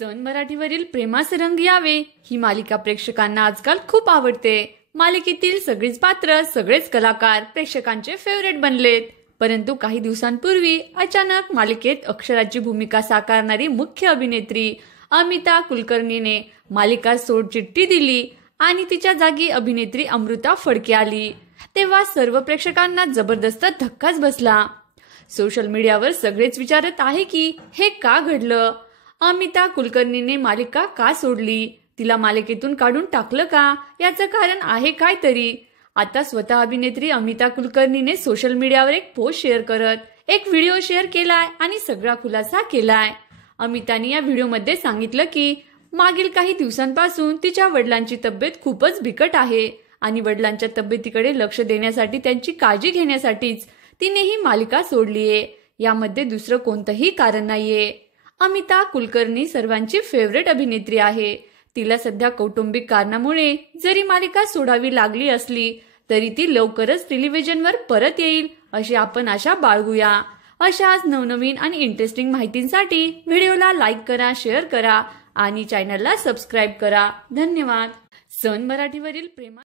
सन मराठीवरील प्रेमास रंग यावे ही मालिका प्रेक्षकांना आजकाल खूप आवडते। मालिकेतील सगळीच पात्र, सगळेच कलाकार प्रेक्षकांचे फेवरेट बनलेत। परंतु काही दिवसांपूर्वी अचानक मालिकेत अक्षराची भूमिका साकारणारी मुख्य अभिनेत्री अमिता कुलकर्णीने मालिका सोड चिठ्ठी दिली आणि तिच्या जागी अभिनेत्री अमृता फडके आली। तेव्हा सर्व प्रेक्षकांना जबरदस्त धक्काच बसला। सोशल मीडियावर सगळेच विचारत आहे की हे का घडलं? अमिता कुलकर्णीने मालिका का सोडली? तिला मालिकेतून काढून टाकलं का? याचं कारण आहे काय तरी? आता स्वतः अभिनेत्री अमिता कुलकर्णीने सोशल मीडियावर एक पोस्ट शेअर करत एक व्हिडिओ शेअर केलाय आणि सगळा खुलासा केलाय। अमिताने या व्हिडिओमध्ये सांगितलं की मागील काही दिवसांपासून तिच्या वडिलांची तब्येत खूपच बिकट आहे आणि वडिलांच्या तब्येतीकडे लक्ष देण्यासाठी, त्यांची काळजी घेण्यासाठीच तिने ही मालिका सोडलीये। यामध्ये दुसरं कोणतंही कारण नाहीये। अमिता कुलकर्णी सर्वांची फेवरेट अभिनेत्री आहे। तिला सध्या कौटुंबिक कारणामुळे जरी मालिका सोडावी लागली असली तरी ती लवकरच टेलिव्हिजनवर परत येईल अशी आपण आशा बाळगूया। अशाच नवनवीन आणि इंटरेस्टिंग माहितींसाठी व्हिडिओला लाईक करा, शेअर करा आणि चॅनलला सबस्क्राईब करा। धन्यवाद। सन मराठीवरील प्रेमा